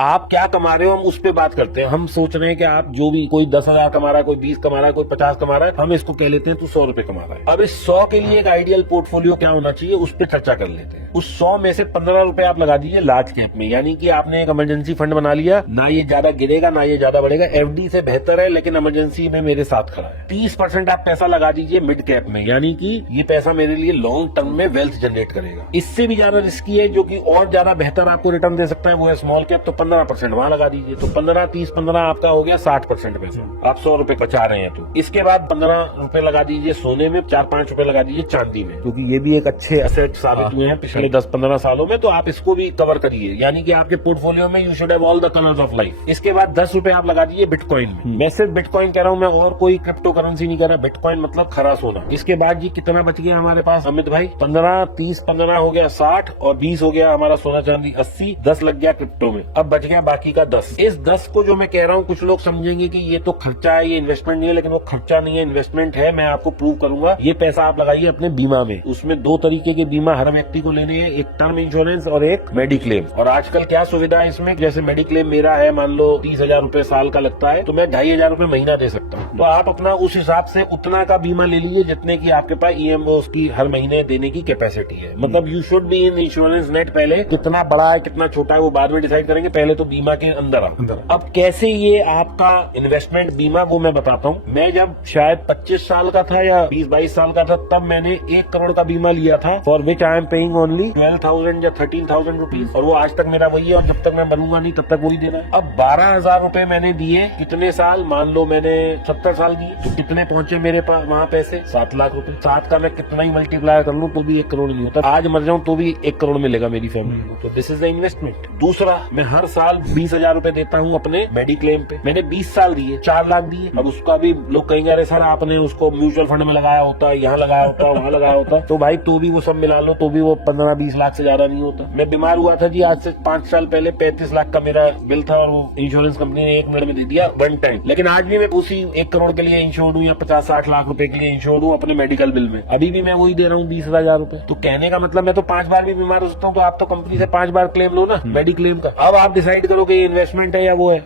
आप क्या कमा रहे हो हम उस पर बात करते हैं। हम सोच रहे हैं कि आप जो भी, कोई 10,000 कमा रहा है, कोई 20 कमा रहा है, कोई 50 कमा रहा है, हम इसको कह लेते हैं तू 100 रुपए कमा रहा है। अब इस 100 के लिए एक आइडियल पोर्टफोलियो क्या होना चाहिए, उस पर चर्चा कर लेते हैं। उस 100 में से 15 रुपए आप लगा दीजिए लार्ज कैप में, यानी कि आपने एक इमरजेंसी फंड बना लिया, ना ये ज्यादा गिरेगा ना ये ज्यादा बढ़ेगा, एफडी से बेहतर है लेकिन इमरजेंसी में मेरे साथ खड़ा है। 30% आप पैसा लगा दीजिए मिड कैप में, यानी कि ये पैसा मेरे लिए लॉन्ग टर्म में वेल्थ जनरेट करेगा। इससे भी ज्यादा रिस्की है, जो कि और ज्यादा बेहतर आपको रिटर्न दे सकता है, वो है स्मॉल कैप। तो 15% वहां लगा दीजिए, तो 15, 30, 15 आपका हो गया 60% पैसा। आप 100 रुपए बचा रहे हैं। तो इसके बाद 15 रुपए लगा दीजिए सोने में, 4-5 रुपए लगा दीजिए चांदी में, क्योंकि ये भी एक अच्छे एसेट साबित हुए हैं पिछले 10-15 सालों में। तो आप इसको भी कवर करिए, यानी कि आपके पोर्टफोलियो में you should have all the colours of life. इसके बाद 10 रुपए आप लगा दीजिए बिटकॉइन में। मैं सिर्फ बिटकॉइन कह रहा हूं, मैं और कोई क्रिप्टो करेंसी नहीं कह रहा। बिटकॉइन मतलब खरा सोना। इसके बाद जी कितना बच गया हमारे पास अमित भाई? 15, 30, 15 हो गया 60 और 20 हो गया हमारा सोना चांदी 80, 10 लग गया क्रिप्टो में। अब बच गया बाकी का 10। इस 10 को जो मैं कह रहा हूँ, कुछ लोग समझेंगे कि ये तो खर्चा है, ये इन्वेस्टमेंट नहीं है, लेकिन वो खर्चा नहीं है, इन्वेस्टमेंट है। मैं आपको प्रूव करूंगा। ये पैसा आप लगाइए अपने बीमा में। उसमें 2 तरीके के बीमा हर व्यक्ति को लेने हैं, एक टर्म इंश्योरेंस और एक मेडिक्लेम। और आजकल क्या सुविधा है इसमें, जैसे मेडिक्लेम मेरा है, मान लो 30,000 रुपए साल का लगता है, तो मैं 2,500 रुपए महीना दे सकता हूँ। तो आप अपना उस हिसाब से उतना का बीमा ले लीजिए जितने की आपके पास ईएमओ उसकी हर महीने देने की कैपेसिटी है। मतलब you should be in insurance net. पहले कितना बड़ा है कितना छोटा है वो बाद में डिसाइड करेंगे, पहले तो बीमा के अंदर अब कैसे ये आपका इन्वेस्टमेंट बीमा, वो मैं बताता हूँ। मैं जब शायद 25 साल का था या 20-22 साल का था, तब मैंने 1 करोड़ का बीमा लिया था, for which I am paying only 12,000 या 13,000 रुपीज। और वो आज तक मेरा वही है, और जब तक मैं बनूंगा नहीं तब तक वही देना है। अब 12,000 रुपए मैंने दिए, कितने साल, मान लो मैंने 70 साल दिए, तो कितने पहुंचे मेरे पास वहाँ पैसे? 7 लाख रुपए। 7 का मैं कितना ही मल्टीप्लाई कर लूँ तो भी 1 करोड़ नहीं होता। आज मर जाऊं तो भी 1 करोड़ मिलेगा मेरी फैमिली को। तो दिस इज द इन्वेस्टमेंट। दूसरा, मैं हर साल 20,000 रुपए देता हूँ अपने मेडिक्लेम पे। मैंने 20 साल दिए, 4 लाख दिए। अब उसका भी लोग कहेंगे अरे सर आपने उसको म्यूचुअल फंड में लगाया होता, यहाँ लगाया होता, वहाँ लगाया होता। तो भाई तो भी वो सब मिला लो तो भी वो 15-20 लाख से ज्यादा नहीं होता। मैं बीमार हुआ था जी आज से 5 साल पहले, 35 लाख का मेरा बिल था, और वो इंश्योरेंस कंपनी ने 1 मिनट में दे दिया, 1 टाइम। लेकिन आज भी मैं उसी 1 करोड़ के लिए इंश्योर्ड हूँ या 50-60 लाख रुपए के लिए इंश्योर्ड हूँ अपने मेडिकल बिल में। अभी भी मैं वही दे रहा हूँ 20,000 रुपए। तो कहने का मतलब मैं तो 5 बार भी बीमार हो सकता हूँ, तो आप तो कंपनी से 5 बार क्लेम लो ना मेडिक्लेम का। अब आप डिसाइड करो कि ये इन्वेस्टमेंट है या वो है।